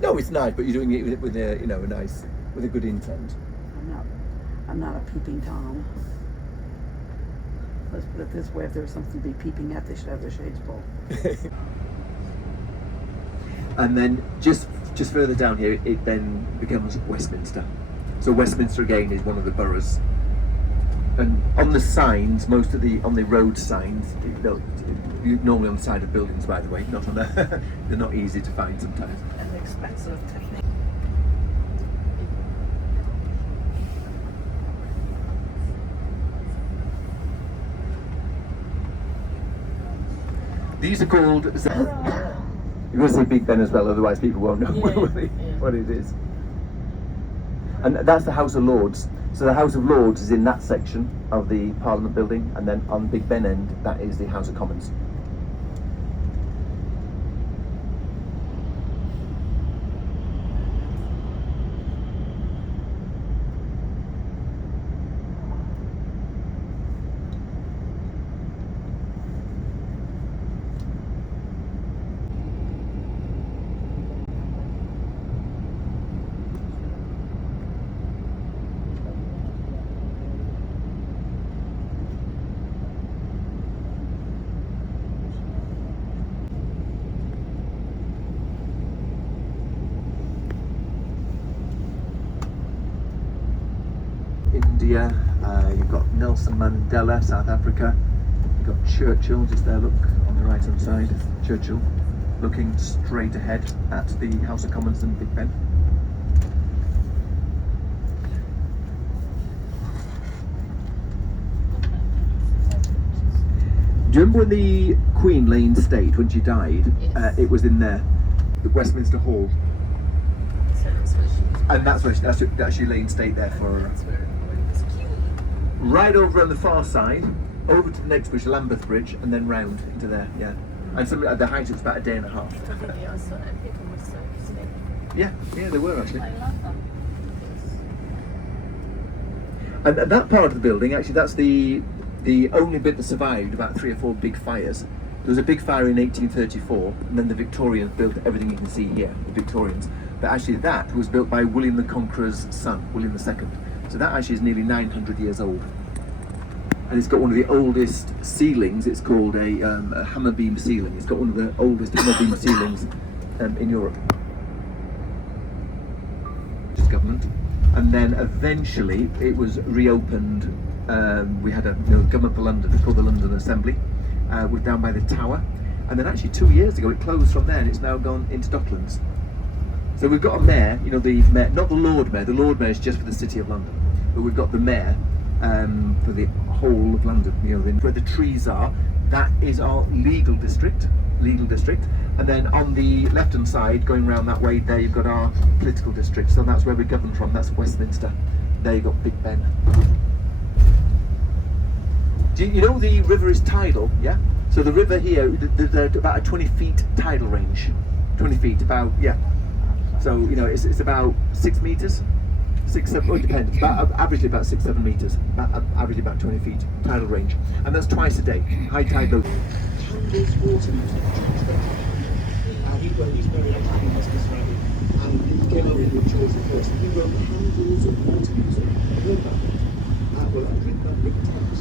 No, it's nice, but you're doing it with a, you know, with a good intent. I'm not a peeping Tom. Let's put it this way: if there was something to be peeping at, they should have their shades pulled. And then just further down here, it then becomes Westminster. So Westminster again is one of the boroughs. And on the signs, on the road signs, normally on the side of buildings, by the way, not on the, they're not easy to find sometimes. And expensive technique. These are called. You've got to say Big Ben as well, otherwise people won't know what it is. And that's the House of Lords. So the House of Lords is in that section of the Parliament building, and then on Big Ben end, that is the House of Commons. India, you've got Nelson Mandela, South Africa, you've got Churchill just there, look, on the right hand side, Churchill looking straight ahead at the House of Commons and Big Ben. Do you remember when the Queen lay in state, when she died? Yes. It was in there, the Westminster Hall. So that's where she was. And that's she lay in state there for. That's where it was cute. Right over on the far side, over to the next bridge, Lambeth Bridge, and then round into there, yeah. And some at the height it was about a day and a half. The videos and people were so sick. Yeah, they were actually. I love them. And that part of the building, actually, that's the only bit that survived about 3 or 4 big fires. There was a big fire in 1834, and then the Victorians built everything you can see here, the Victorians. But actually that was built by William the Conqueror's son, William II. So that actually is nearly 900 years old. And it's got one of the oldest ceilings. It's called a hammer beam ceiling. It's got one of the oldest hammer beam ceilings in Europe. Just government. And then eventually it was reopened. We had a government for London, it's called the London Assembly, was down by the Tower. And then actually 2 years ago it closed from there and it's now gone into Docklands. So we've got a mayor, the mayor, not the Lord Mayor. The Lord Mayor is just for the City of London, but we've got the mayor for the whole of London. Where the trees are, that is our legal district. And then on the left-hand side, going around that way, there you've got our political district. So that's where we govern from. That's Westminster. There you've got Big Ben. Do you know the river is tidal? Yeah. So the river here, there's about a 20 feet tidal range. 20 feet, about, yeah. So, it's about 6 meters, 6, 7, well, it depends, averagely about 6, 7 meters, averagely about 20 feet, tidal range. And that's twice a day, high tide, low. He's very active in business running, and he came up with a choice of course. He wrote Handles of Water Music. I've heard about it. Well, I've written about Rick Thames.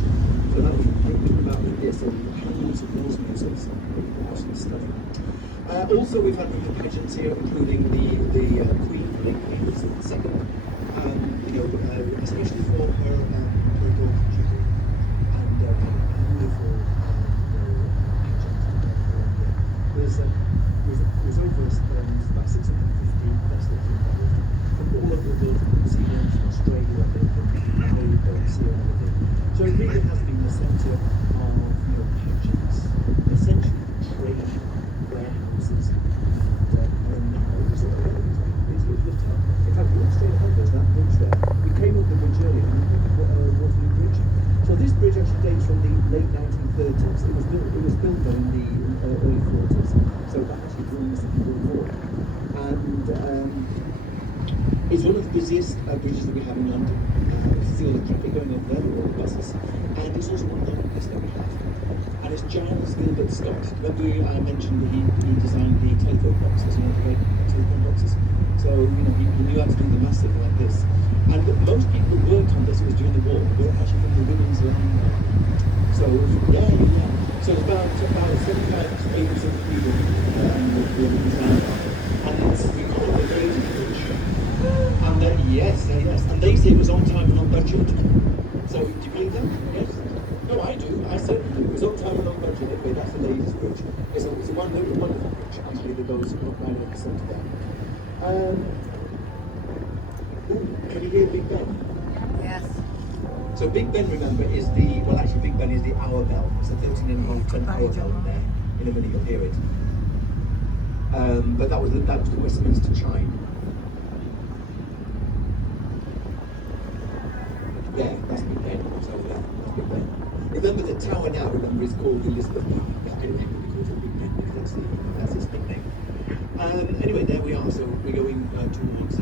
So that was written about Handles of Water Music. Awesome stuff. Also, we've had the pageants here, including the Queen Elizabeth II, especially for her daughter Judy, and a wonderful pageant. There's over about 650 festivals from all over the world, from New Zealand, from Australia, and they don't see everything. So it really has been the centre of pageants, essentially for trade, warehouses, and now it's lifted up. In fact, we went straight ahead, there's that bridge there. We came up the bridge earlier, and we went Waterloo Bridge. So this bridge actually dates from the late 1930s. It was built though in the early 40s. So that actually brings the people forward. And it's one of the busiest bridges that we have in London. You see all the traffic going over there, all the buses. And it's also one of the longest that we have. And it's Giles Gilbert Scott. Remember I mentioned that he designed the telephone box. That's one of the great telephone boxes. So, he knew how to do the massive like this. And most people who worked on this, it was during the war, were actually from the women's line. So, yeah. So about 75 to 80% of people were women's line. And we call it the ladies' bridge. And yes. And they say it was on time and on budget. So, do you believe that? Yes? No, I do. I certainly do. It was on time and on budget. Anyway, that's the ladies' bridge. It's a wonderful bridge, actually, that goes right over the centre there. Can you hear Big Ben? Yes. So Big Ben, remember, is actually Big Ben is the hour bell. It's a 13.5-ton hour bell there. In a minute you'll hear it. But that was the Westminster chime. Yeah, that's Big Ben. So that's Big Ben. Remember the tower now, is called the Elizabeth Tower. Anyway, we call it Big Ben because that's its big name. Anyway, there we are. So we're going towards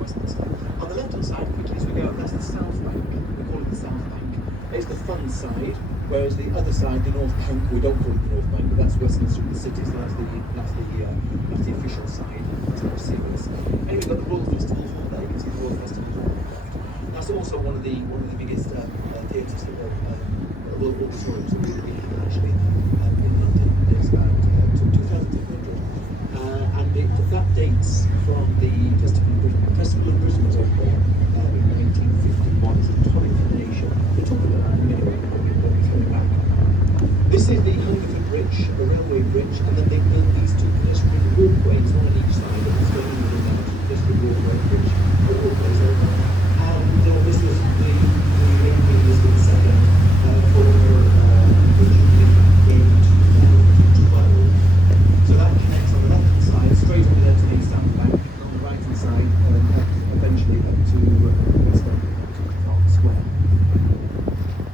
Westminster. On the left-hand side, quickly as we go, that's the South Bank. We call it the South Bank. It's the fun side, whereas the other side, the North Bank, we don't call it the North Bank, but that's Westminster in the city. So that's the official side. That's more serious. Anyway, we've got the Royal Festival Hall there. You can see the Royal Festival Hall on the left. That's also one of the biggest theatres that Royal auditoriums that we have actually in London. There's about 2,200. And that dates from the Festival of Britain. The Festival of Britain was over there in 1951 as a tonic for the nation. We'll talk about that in a minute when we come back. This is the Hungerford Bridge, a railway bridge, and then they built these two pedestrian walkways, one on each side of this going in and out. Pedestrian walkway bridge, the walkways over. And this was the main thing was been set up for originally in 2012. So that connects on the left-hand side, straight over there to the South Bank, and on the right-hand side, eventually up to Park Square.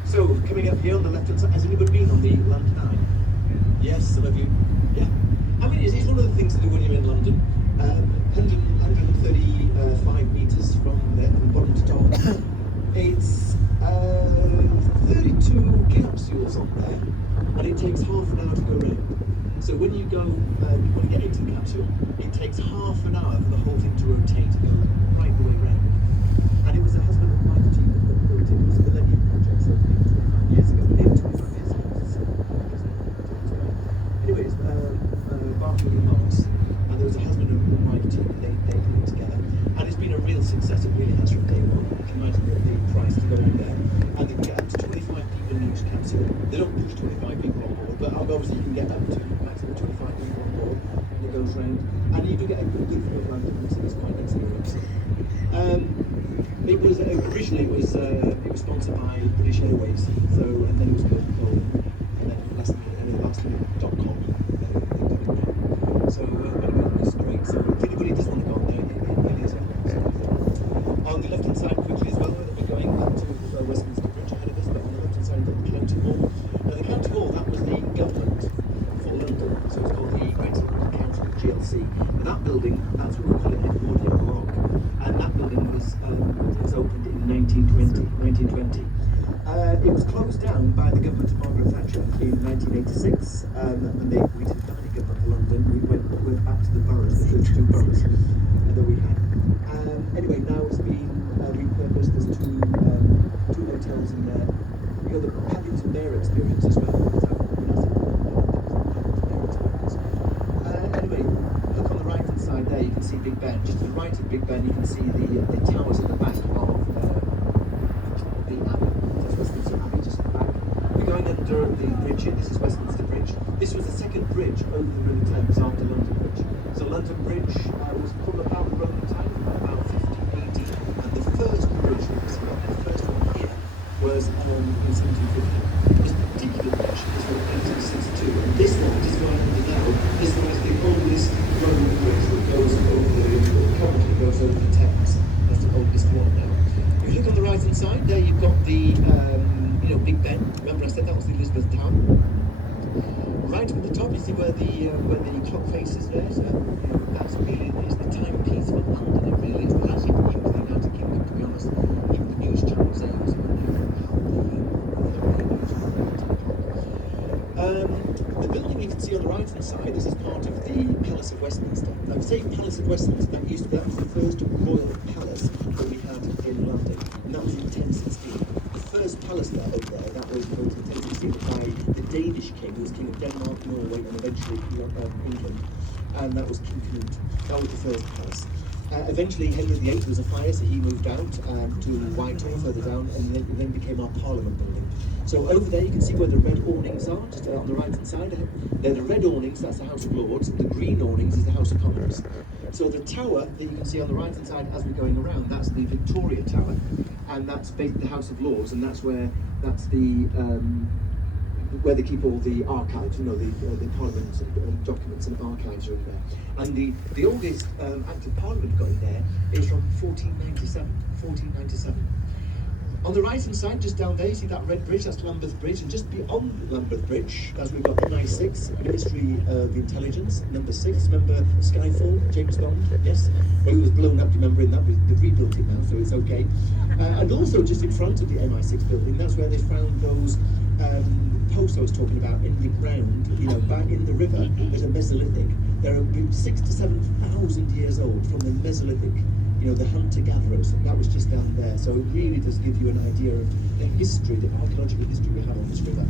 So, coming up here on the left-hand side, has anybody been on the London Eye? Yes, some of you? Yeah. I mean, it's one of the things to do when you're in London. 135 metres from there, from bottom to top. It's 32 capsules on there, and it takes half an hour to go round. So when you go, when you get into the capsule, it takes half an hour for the whole thing to rotate and go right the way round. And it was a husband and wife team that built it. It was a Millennium Project, so 25 years ago. Anyways, Barclay and Marks, and there was a husband and wife team. They put it together, and it's been a real success. It really has from day one. You can imagine the price to go on there, and they can get up to 25 people in each capsule. They don't push 25 people on board, but obviously you can get up to maximum 25 people on board, and it goes round, and you do get a good view of London. So it's quite an experience. It was originally it was sponsored by British Airways, so and then it was Coca-Cola, and then lastminute.com. So it's great. So if anybody does want to go on there, it really is. On the left-hand side, quickly as well, we're going up to Westminster Bridge ahead of us, but on the left-hand side, we've got the County Hall. Now the County Hall, that was the government for London, so it's called the Greater London Council, GLC. And that building, that's what we call it Edwardian Baroque. And that building was opened in 1920. It was closed down by the government of Margaret Thatcher in 1986, and we didn't have any government for London. We went back to the boroughs, the 32 boroughs that we had. Anyway, now it's been repurposed. There's two hotels in there. You got the Paddington Bear experience as well. Anyway, look on the right-hand side there. You can see Big Ben. Just to the right of Big Ben, you can see the towers at the back of the Abbey. So it's Westminster Abbey just at the back. We're going under the bridge here. This is Westminster Bridge. This was the second bridge over the River Thames after London Bridge. So London Bridge was put about the Roman time, about 15 AD. And the first bridge that was built, the first one here, was in 1750. This particular bridge is from 1862. And this one, just going under now, this one is the oldest Roman bridge that goes over currently goes over the Thames. That's the oldest one now. If you look on the right hand side, there you've got the Big Ben. Remember I said that was the Elizabeth Tower. Right at the top, you see where the clock face is there. So that's really is the timepiece for London. It really is. Well, actually, even for the United Kingdom, to be honest, even the news channels there was the building is can see on the right hand side, this is part of the Palace of Westminster. Now, the same Palace of Westminster, that was the first royal palace that we had in London, and that was in 1016. The first palace there, over there, that was built in 1016 by the Danish king, who was king of Denmark, Norway, and eventually England, and that was King Canute. That was the first palace. Eventually, Henry VIII was a fire, so he moved out to Whitehall further down, and it then became our Parliament building. So over there, you can see where the red awnings are, just on the right-hand side. They're the red awnings, that's the House of Lords. The green awnings is the House of Commons. So the tower that you can see on the right-hand side as we're going around, that's the Victoria Tower, and that's basically the House of Lords, and that's where they keep all the archives, the Parliament documents and archives are in there. And the oldest Act of Parliament got in there is from 1497. On the right hand side, just down there, you see that red bridge, that's Lambeth Bridge, and just beyond Lambeth Bridge, as we've got MI6, Ministry of Intelligence, number 6, remember Skyfall, James Bond, yes? Well, he was blown up, remember, in that, they've rebuilt it now, so it's okay. And also, just in front of the MI6 building, that's where they found those posts I was talking about in the ground, back in the river. There's a Mesolithic. They're 6,000 to 7,000 years old from the Mesolithic, the hunter-gatherers. That was just down there. So it really does give you an idea of the history, the archaeological history we have on this river.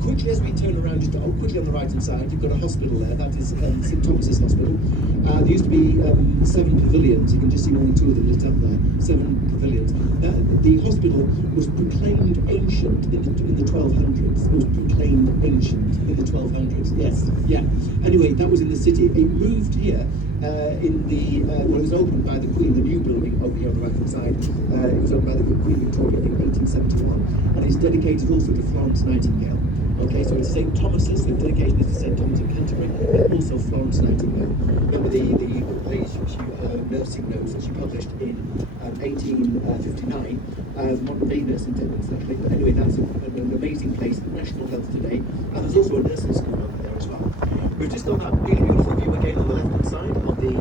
Quickly, as we turn around, just quickly on the right-hand side, you've got a hospital there. That is St Thomas's Hospital. There used to be 7 pavilions. You can just see 1 or 2 of them lit up there. 7 pavilions. The hospital was proclaimed ancient in the 1200s. It was proclaimed ancient in the 1200s. Yes, yeah. Anyway, that was in the city. It moved here it was opened by the Queen, the new building over here on the right-hand side. It was opened by the Queen Victoria in 1871, and it's dedicated also to Florence Nightingale. Okay, so it's St Thomas's, the dedication is to St Thomas of Canterbury, and also Florence Nightingale. Remember the nursing notes that she published in 1859, modern day nursing techniques actually, but anyway, that's an amazing place, National Health today, and there's also a nursing school over there as well. We've just got that really beautiful view again on the left-hand side of the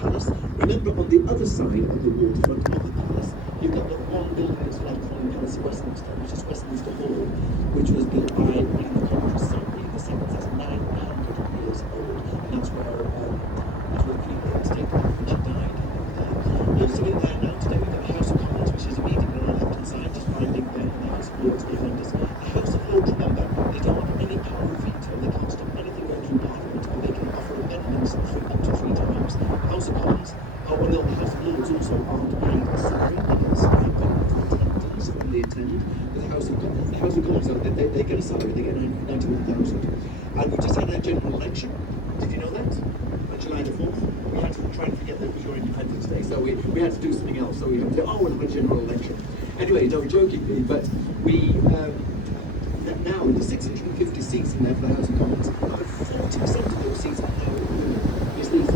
palace. Remember, on the other side of the waterfront of the palace, you've got the one building that's left from the Palace of Westminster, which is Westminster Hall, which was built by William the Conqueror, so William the Seventh. That's 900 years old, and that's where Queen stayed, and she died over there. Also in there now today, we've got the House of Commons, which is immediately on the left-hand side, just finding there, and the House of Lords behind us. The House of Lords, remember, they don't have any power of veto, they can't stop anything going through Parliament, and they can offer amendments up to 3 times. The House of Commons, the House of Lords also aren't paid a salary, they get a salary for attendance when they attend, but the House of Commons, they get a salary, they get 91,000. And we just had a general election, did you know that? On July the 4th, we had to try and forget that it was your Independence Day, so we had to do something else, so we had to say, we'll have a general election. Anyway, no, jokingly, but we, now the 650 seats in there for the House of Commons, 40% of those seats are now women. It's the most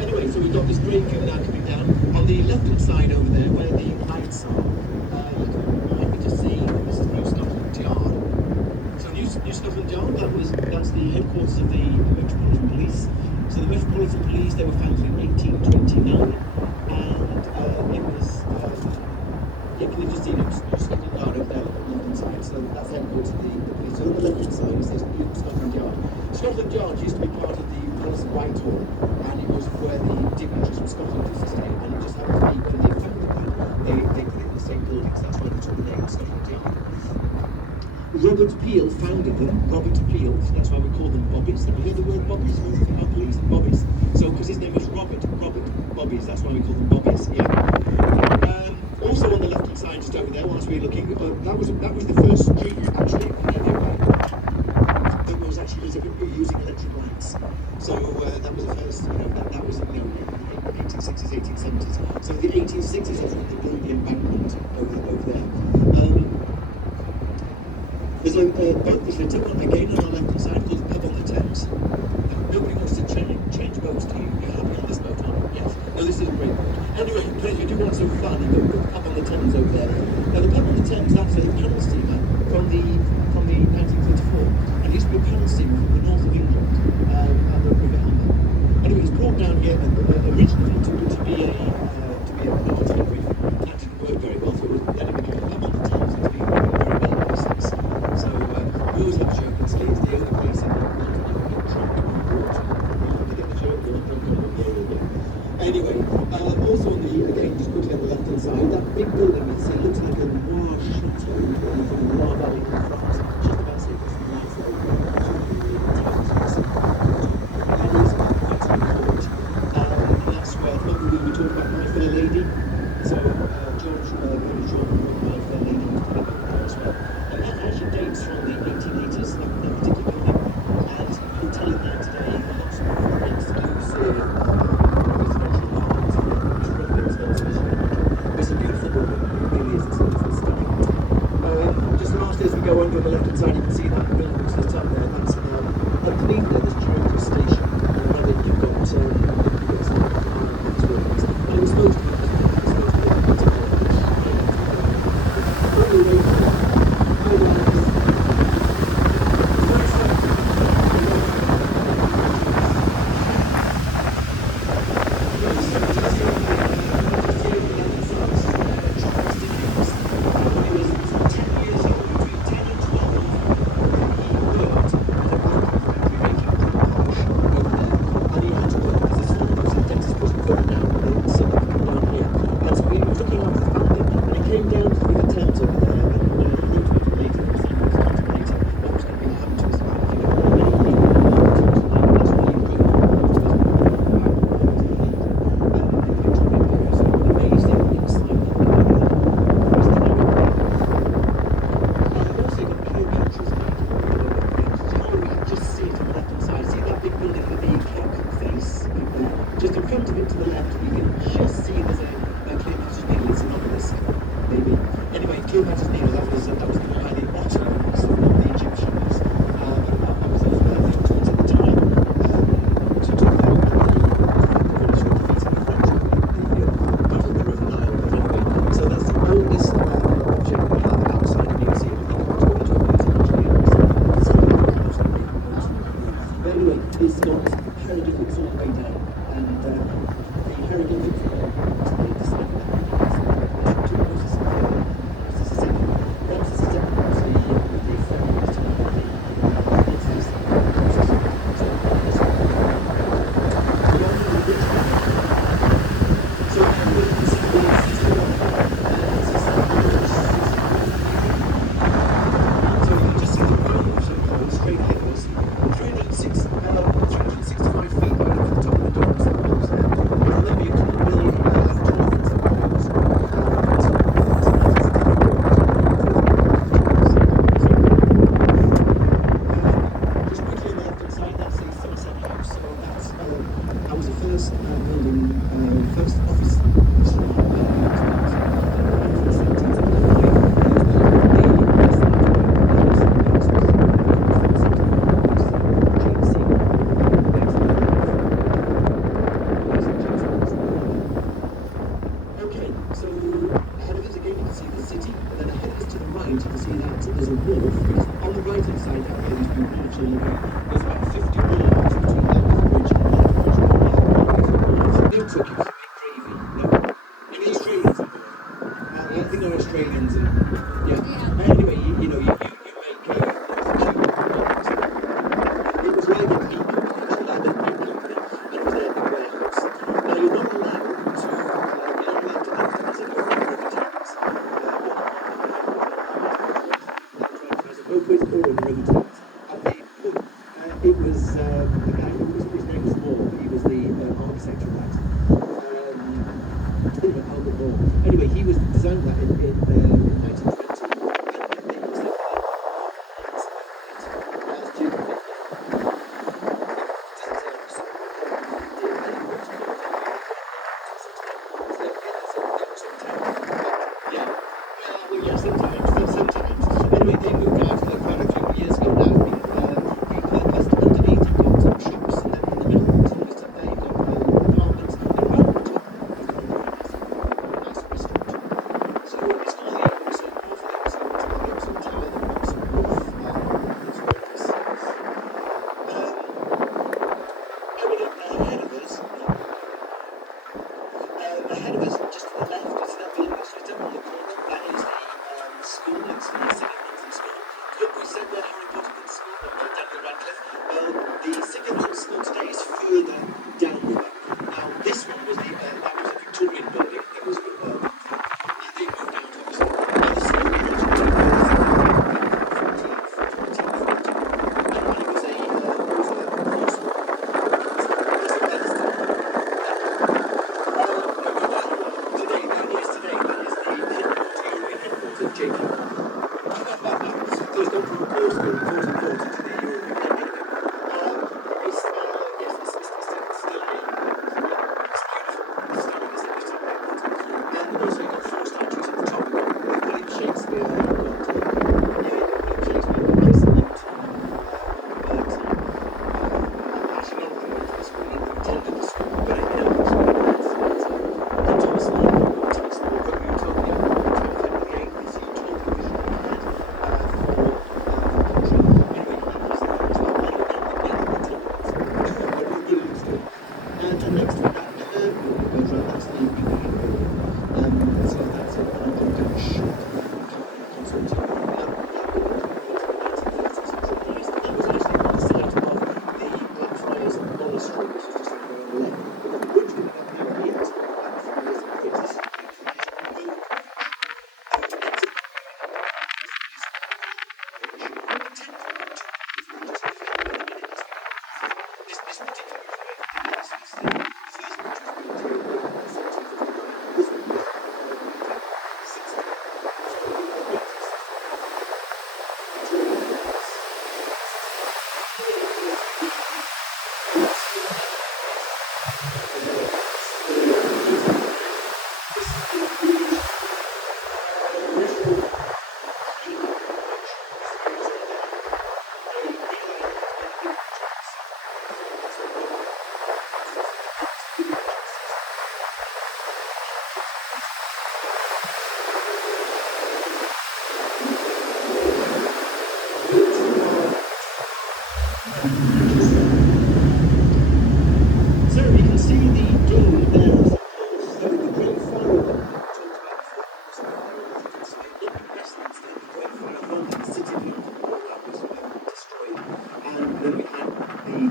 anyway, so we've got this great view now coming down. On the left-hand side over there, where the lights are, let me just see, this is New Scotland Yard. So New Scotland Yard, that's the headquarters of the Metropolitan Police. So the Metropolitan Police, they were founded in 1829, and it was, you can just see New Scotland Yard over there on the left-hand side. So that's the headquarters of the police. So on the left-hand side is this New Scotland Yard. Scotland Yard used to be part of the Palace of Whitehall, and it was where the dignitaries from Scotland used to stay, and it just happened to be when they founded it, they put it in the same building, so that's why they took the name Scotland Yard. Robert Peel founded them, Robert Peel, so that's why we call them Bobbies. Have you heard the word Bobbies? Our police, Bobbies. So, because his name was Robert Bobbies, that's why we call them Bobbies, yeah. Also on the left-hand side, just over there, whilst we're looking, that was the first street, actually, that was actually using electric lights. So that was the first, that was in the 1860s, 1870s. So the 1860s, that's when they built the embankment over there. There's a boat which they took on again on our left-hand side called the Pub on the Thames. Nobody wants to change boats, do you? You're happy on this boat, aren't you? Yes. No, this is a great boat. Anyway, if you do want some fun, you've got the Pub on the Thames over there. Now the Pub on the Thames, that's a paddle steamer from the 1934. And it used to be a paddle steamer left hand side, you can see that building to the top there. That's underneath there. There's Truro Station. Above it, you've got some office buildings. And it was supposed to be. Only way to just in front of it to the left, you can just see there's a Cleopatra's Needle. It's an obelisk, maybe. Anyway, Cleopatra's Needle, that was built by the Ottomans, not the Egyptians. That was a towards at the time to talk about the British were defeating the French in the Battle of the River Nile. But anyway, so that's the oldest object we have outside the museum. I think it's going to a museum actually. But anyway, it's got hieroglyphics all the way down. And the hieroglyphics were decided that two Moses II, Ramses II, was the foremost to the princess. So anyway, you see the system of so you just see the road straight ahead was 365 feet right up to the top of the domes. Remember, you couldn't really have dolphins in the domes. Just quickly on the left-hand side, that's the Somerset House. So that was the first building, first office. Okay, so ahead of us again you can see the city, and then ahead of us to the right you can see that there's a wharf, because on the right hand side down here there's been water living. There's about 50 wharves between that bridge and that bridge. No tickets, big gravy. No. Any Australians on board? I think they're Australians and yeah. Anyway, you know, you make it was like a peak, actually like a big company, and it was their big warehouse. Now you're not allowed to visit over the River Thames. Both ways over the River Thames. It was the guy who was, his name was Moore, he was the architect of that. Albert Moore. Anyway, he was designed that in 1920. Sometimes. Anyway, they moved out quite a few years ago now. Repurposed underneath. You've got some shops, and then in the middle, some of the stuff there, you've got apartments, and right at the top, you've got a very nice restaurant. So it's got all the Epsom Tower, the Epsom Roof, ahead of us, just to the left, is that building that's just up on the corner. That is the school, it's the Second Mountain School. Look, we said where Harry Potter went to school, Daniel Radcliffe. Well, the Second Mountain School today is further down the way. Now, this one was that was a Victorian building. It was they moved out, obviously. Now, the school was actually 1440. And it was a course. Jacob. So it's gone from a course school in 1440 to the European Union. It's still a, it's beautiful. It's stunning, isn't it? And also you've got 4 statues at the top. You've got William Shakespeare, you've got William Shakespeare.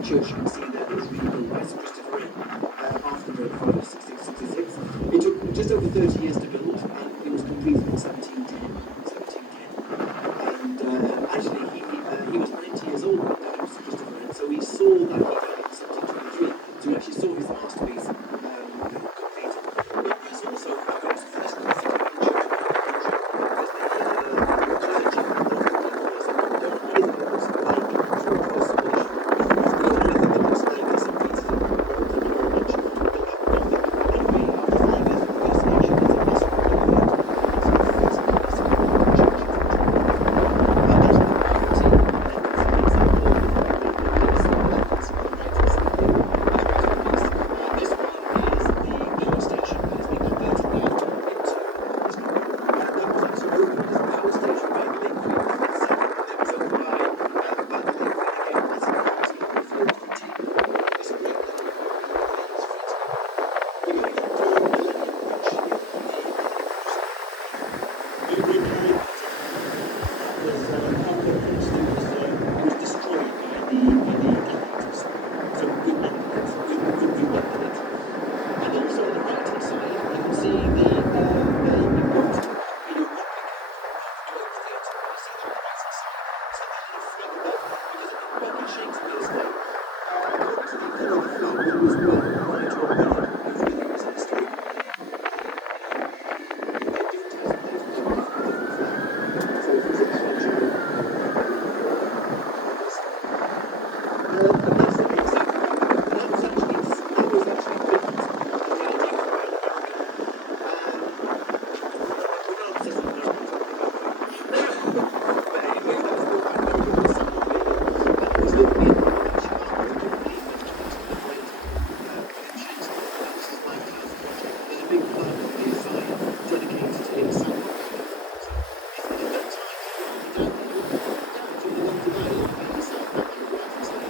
church you can see there that was rebuilt by Sir Christopher Wren after the fire of 1666. It took just over 30 years to build, and it was completed in 1710. And actually, he was 90 years old when he died, Sir Christopher Wren, so he saw that he died in 1723. So he actually saw his masterpiece completed. It was also perhaps the first cathedral church in the country, because the clergy of the was the only thing that was like through consolation. The only thing that was like St. Peter's in Rome, thank you very much. They have nothing. Anyway, after 5 years of negotiation, it's a massive agreement. It's the first classical church in the country. That's the property, and it's an example of the legacy of the right to the piece. This one is the power station that has been converted now into this one. That was actually opened as a power station by the late Queen Elizabeth II. It was owned by the late Queen again as a property of the field fitting. This great little field fitting. We're going to do a Millennium Bridge here on the very, very high was destroyed by the gladiators. So we've mended it. We've remended it. And also on the right hand side, you can see the boat, replica of the Globe Theatre. You see that on the right hand side. So that little flag above, because back in Shakespeare's day, according to the colour of the flag, whether it was red, white, or red, everything was in the story. Different types of things, different flag. So if it was a Belgium, and that's the exact one. That was actually built down near Royal America. We're not obsessed with America, but anyway, that's the American ensemble really. And it was locally in Chicago. I couldn't believe when I went to the friend in Shakespeare. That was his lighthouse project. There's a big plaque on the side dedicated to him, San Marco. So if you've got time, if you're down there, to the one tonight, it'll be the South Bank on the right hand side.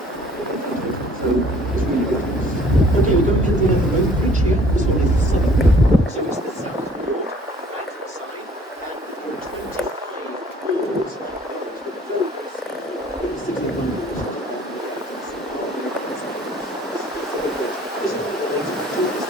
So it's really good. Okay, we've got Indiana Road Bridge here. This one is the southern one. So it's the south board on the right hand side. And there are 25 boards. The board is 65 boards. This is one of the ways to do this.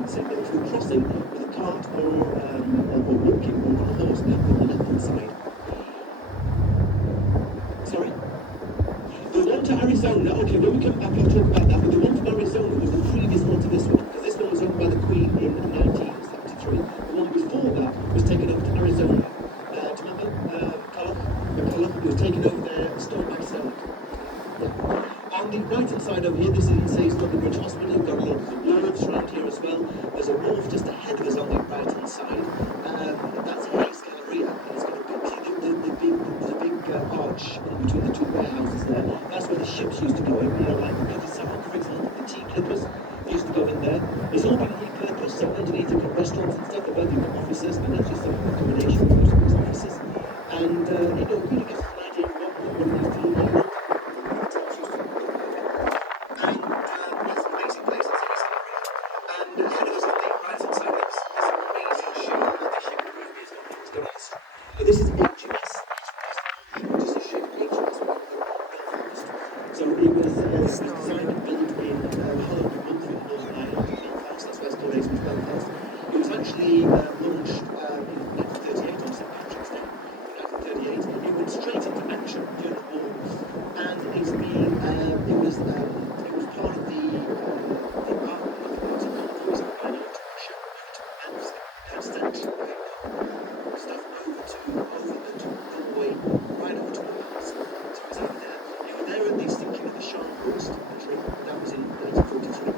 can sit there to the crossing with a cart or walking or on a horse now on the left-hand side. Sorry? The one to Arizona, okay, when we come back I'll talk about that, but the one from Arizona was the previous one to this one, because this one was owned by the Queen in 1973. The one before that was taken over to Arizona. Do you remember McCulloch? It was taken over there, stolen by Stone. Yeah. On the right-hand side over here, this is say Scotland Bridge Hospital. You've got a lot of the wharves around here as well. There's a wharf just ahead of us on the right-hand side. That's Hayes Galleria, and it's got a big, there's a big arch in between the two warehouses there. That's where the ships used to go in, like the Bloody Sark, for example, the tea clippers used to go in there. It's all been repurposed, so underneath you've got restaurants and stuff, above you've got offices, and that's just some accommodation for those offices. And, it really gives us an idea of what it used to look like. It's an amazing place, it's and ahead of us on the right-hand side, there's this amazing ship, the ship group is going on. This is HMS, which is a ship, HMS Belfast. So it was designed and built in Holland and Montford, Northern Ireland, Belfast, that's where Storage was Belfast. It was actually launched in 1938 on St. Patrick's Day, in 1938. It went straight into action during the war, and it was part of the army of the convoys that went out to ship and sent stuff over the convoy right over to Wales. So it was over there. You were there at the sinking of the Sharp Coast, actually. That was in 1943.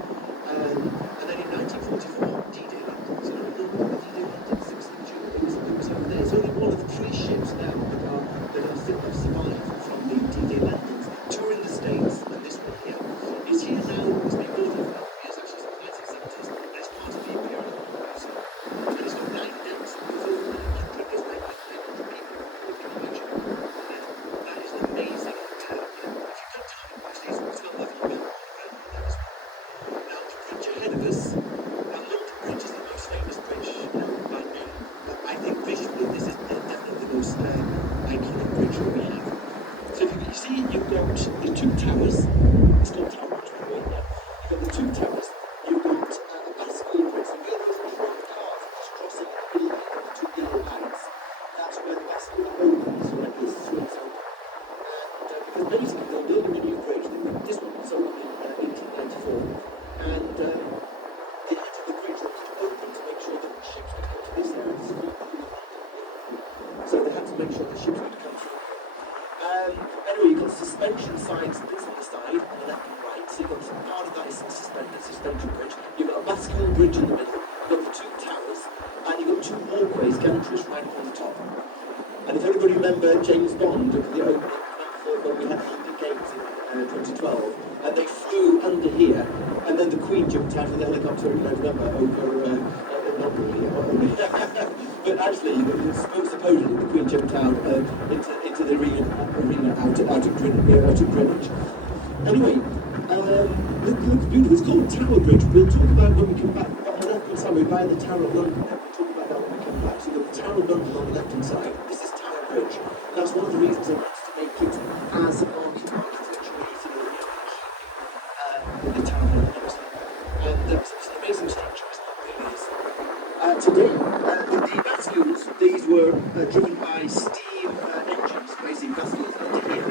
And then in 1944, D-Day landed. So I remember the D-Day landed 16th of June. It was over there. It's only one of 3 ships now that have survived from the D-Day landings touring the States, and this one here is here now. It's been built over 12 years, actually, since the 1970s, and it's part of the Imperial Museum. And it's got 9 decks, with over 900 people living in Belgium. That is an amazing, if you come to Hollywood, actually, it's well lovely around there as well. Now, the bridge ahead of us, and London Bridge is the most famous bridge by me. I think visually this is definitely the most iconic bridge that we have. So if you see, you've got the 2 towers. It's called Tower Bridge, by the way. You've got the 2 towers. You've got a bascule bridge. So where there's a trunk carved just crossing the middle of the 2 yellow lines, that's where the bascule opens, where this swings open. And because basically they're building a new bridge. This one was opened in 1894, and the edge of the bridge they had to open to make sure that ships could come to this area. So they had to make sure the ships could come through. Anyway, you've got suspension signs this on the side, on the left and right. So you've got part of that is suspension bridge. You've got a bascule bridge in the middle. You've got the 2 towers, and you've got 2 walkways, gantries right on the top. And if everybody remember James Bond at the opening when we had the Olympic Games in 2012, and they flew under here, and then the Queen jumped out of the helicopter, remember, over not really, but actually, supposedly the Queen jumped out into the arena out of Greenwich. Anyway, looks beautiful. It's called Tower Bridge. We'll talk about when we come back. On the left-hand side, we're by the Tower of London. We'll talk about that when we come back. So the Tower of London on the left-hand side. This is Tower Bridge. That's one of the reasons I wanted to make it as architecturally sort of the Tower of London. And it's an amazing structure, isn't it? It really is. Today, the bascules, these were driven by steam engines, basically bascules under here.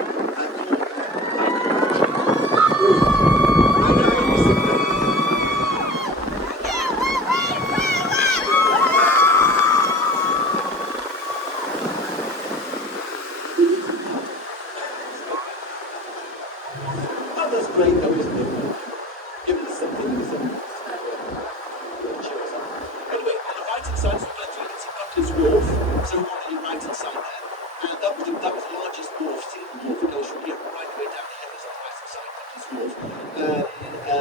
That's great though, isn't it? Giving us something anyway, on the right hand side, so you can see Butlers Wharf, so on the right hand side there, and that was the largest wharf, single wharf that goes from here right the way down the headers on the right hand side, Butlers Wharf.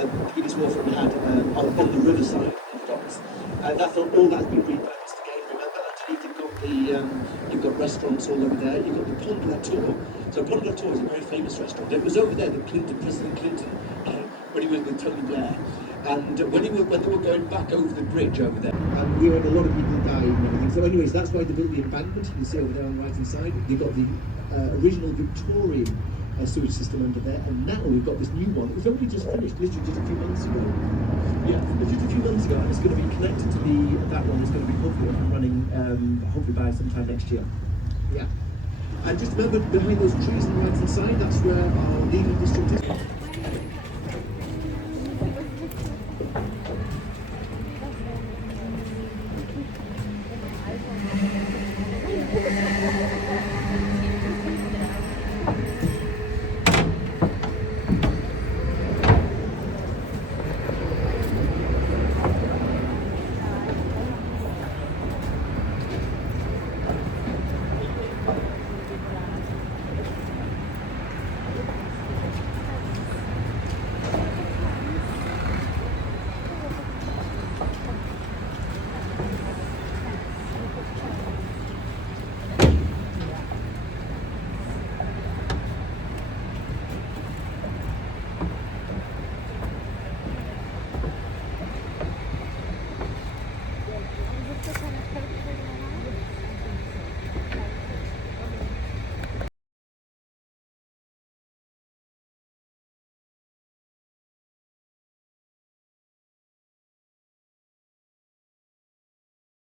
The biggest wharf that we had on the riverside on the docks. That's all that's been repurposed again. Remember, underneath you've got restaurants all over there. You've got the Pont de la Tour. So Pont de la Tour is a very famous restaurant. It was over there that President Clinton came when he was with Tony Blair. And when they were going back over the bridge over there, and we had a lot of people dying and everything. So anyways, that's why they built the embankment. You can see over there on the right hand side. They've got the original Victorian sewage system under there, and now we've got this new one. It was only just finished, literally just a few months ago. Yeah, just a few months ago, and it's going to be connected to that one. Is going to be hopefully up and running, hopefully by sometime next year. Yeah. And just remember, behind those trees on the right hand side, that's where our legal district is.